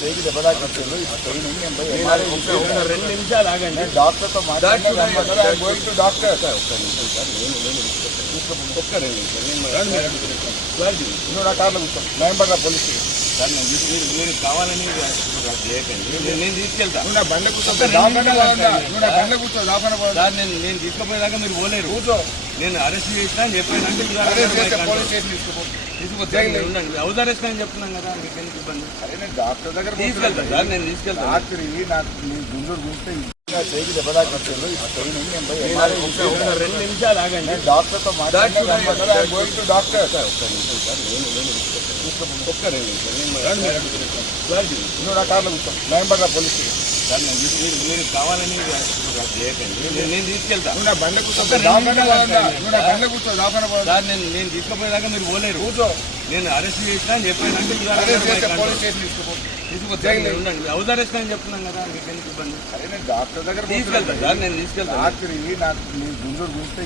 చేయికి దెబ్బతాకొచ్చారు. రెండు నిమిషాలు ఆగండి. డాక్టర్తో మాట్లాడి డాక్టర్ నువ్వు నా కార్లో కూర్చో. నవంబర్ పోలీస్ మీరు కావాలని చేయకండి. నేను తీసుకెళ్తా. నువ్వు నా బండ కూర్చో. నువ్వు నా బండ కూర్చో. సార్ నేను తీసుకుపోయేదాకా మీరు పోలేరు. కూర్చో. నేను అరెస్ట్ చేసినా అని చెప్పానంటే పోలీస్ స్టేషన్ ఉండండి. హౌస్ అరెస్ట్ అని చెప్తున్నాను కదా, మీకు ఎందుకు ఇబ్బంది? అరే నేను డాక్టర్ దగ్గర తీసుకెళ్తా సార్, నేను తీసుకెళ్తా. రాత్రి నాకు నీ గుండూరు చూస్తే చేయికి దెబ్బతాకొచ్చారు. రెండు నిమిషాలు ఆగండి. డాక్టర్తో మాట్లాడి డాక్టర్ నువ్వు నా కార్లో కూర్చో. నవంబర్ పోలీస్ సార్ మీరు కావాలని చేయకండి. నేను తీసుకెళ్తా. నువ్వు నా బండ కూర్చో. నువ్వు నా బండ కూర్చో. సార్ నేను తీసుకుపోయేదాకా మీరు పోలేరు. కూర్చో. నేను అరెస్ట్ చేసినా అని చెప్పానంటే పోలీస్ స్టేషన్ ఉండండి. హౌస్ అరెస్ట్ అని చెప్తున్నాను కదా, మీకు ఎందుకు ఇబ్బంది? అరే నేను డాక్టర్ దగ్గర తీసుకెళ్తా సార్, నేను తీసుకెళ్తా. రాత్రి నాకు నీ గుండూరు చూస్తే